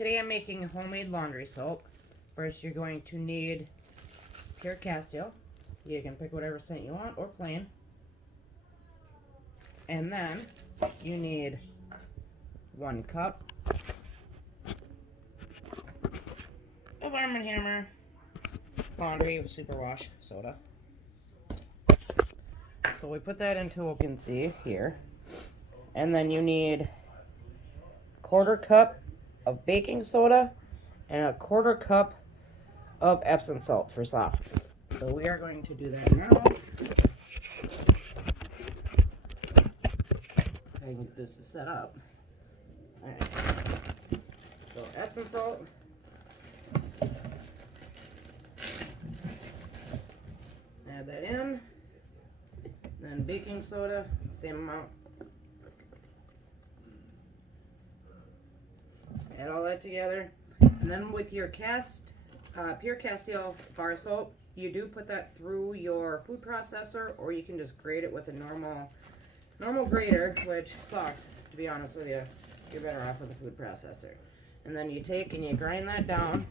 Today I'm making homemade laundry soap. First you're going to need pure Castile. You can pick whatever scent you want or plain. And then you need 1 cup of Arm & Hammer laundry superwash soda. So we put that into what you can see here. And then you need 1/4 cup of baking soda and 1/4 cup of Epsom salt for softening. So we are going to do that now. I can get this set up. Alright. So Epsom salt. Add that in. Then baking soda, same amount. Add all that together. And then with your pure Castile bar soap, you do put that through your food processor, or you can just grate it with a normal grater, which sucks, to be honest with you. You're better off with a food processor. And then you take and you grind that down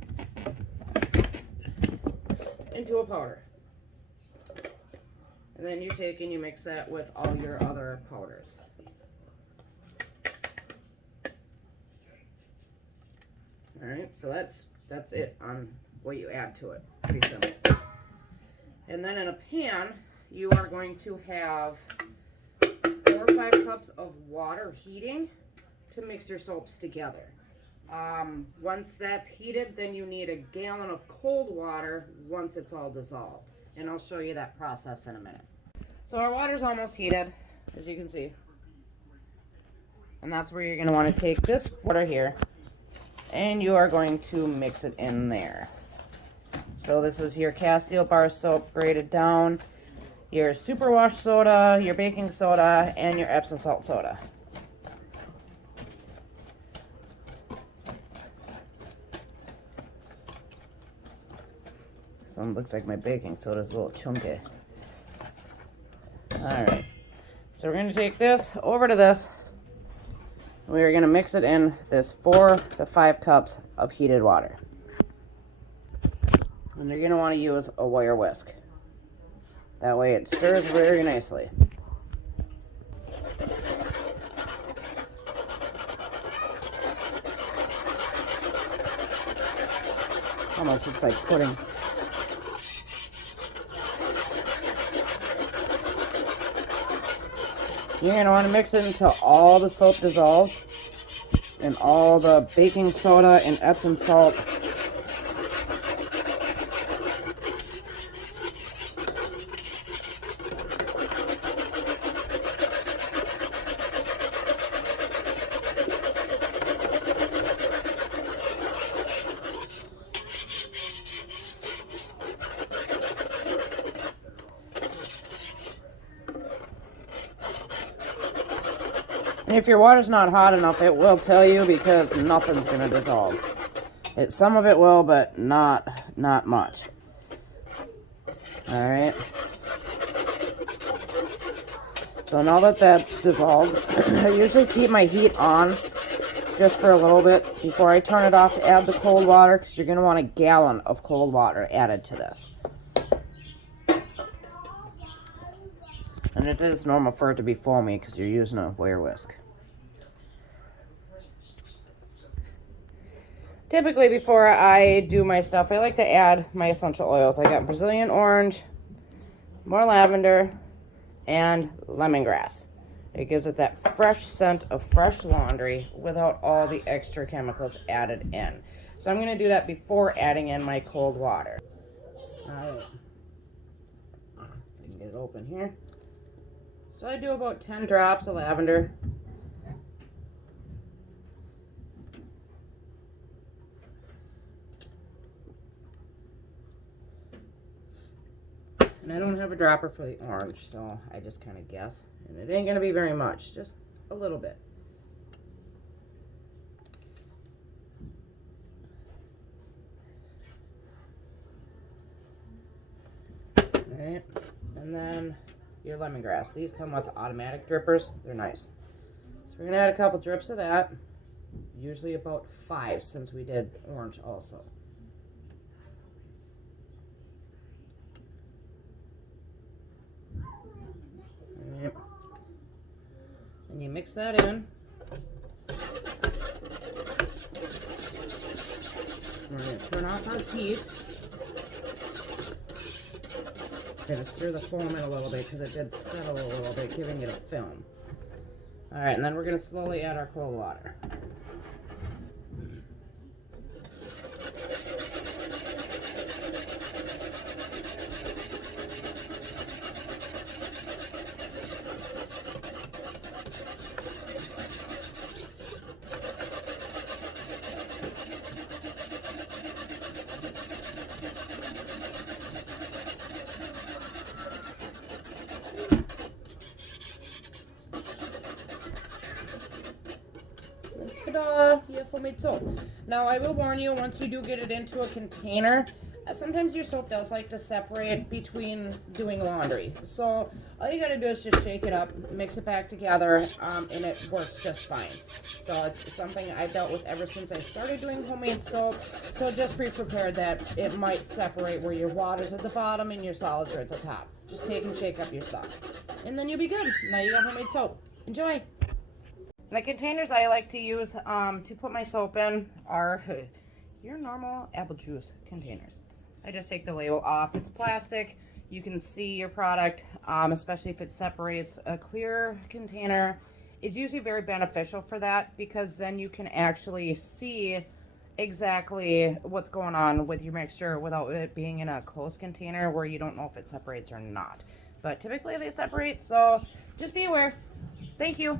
into a powder. And then you take and you mix that with all your other powders. Alright, so that's it on what you add to it. Pretty simple. And then in a pan, you are going to have 4 or 5 cups of water heating to mix your soaps together. Once that's heated, then you need 1 gallon of cold water once it's all dissolved. And I'll show you that process in a minute. So our water's almost heated, as you can see. And that's where you're going to want to take this water here, and you are going to mix it in there. So this is your Castile bar soap grated down, your superwash soda, your baking soda, and your Epsom salt soda. Some looks like my baking soda's a little chunky. Alright, so we're going to take this over to this. We're going to mix it in this 4 to 5 cups of heated water. And you're going to want to use a wire whisk. That way it stirs very nicely. Almost looks like pudding. You're going to want to mix it until all the soap dissolves and all the baking soda and Epsom salt and if your water's not hot enough, it will tell you, because nothing's going to dissolve. Some of it will, but not much. Alright. So now that that's dissolved, I usually keep my heat on just for a little bit before I turn it off to add the cold water, because you're going to want 1 gallon of cold water added to this. And it is normal for it to be foamy because you're using a wire whisk. Typically, before I do my stuff, I like to add my essential oils. I got Brazilian orange, more lavender, and lemongrass. It gives it that fresh scent of fresh laundry without all the extra chemicals added in. So I'm going to do that before adding in my cold water. Alright. I can get it open here. So I do about 10 drops of lavender. And I don't have a dropper for the orange, so I just kind of guess. And it ain't going to be very much, just a little bit. Alright, and then your lemongrass. These come with automatic drippers. They're nice. So we're going to add a couple drips of that. Usually about 5 since we did orange also. Alright. And you mix that in. We're going to turn off our heat. Going to stir the foam in a little bit because it did settle a little bit, giving it a film. Alright, and then we're going to slowly add our cold water. Ta-da! You have homemade soap. Now I will warn you, once you do get it into a container, sometimes your soap does like to separate between doing laundry. So all you gotta do is just shake it up, mix it back together, and it works just fine. So it's something I've dealt with ever since I started doing homemade soap. So just be prepared that it might separate where your water's at the bottom and your solids are at the top. Just take and shake up your stuff. And then you'll be good. Now you got homemade soap. Enjoy! The containers I like to use to put my soap in are your normal apple juice containers. I just take the label off. It's plastic. You can see your product, especially if it separates. A clear container is usually very beneficial for that because then you can actually see exactly what's going on with your mixture without it being in a closed container where you don't know if it separates or not. But typically they separate, so just be aware. Thank you.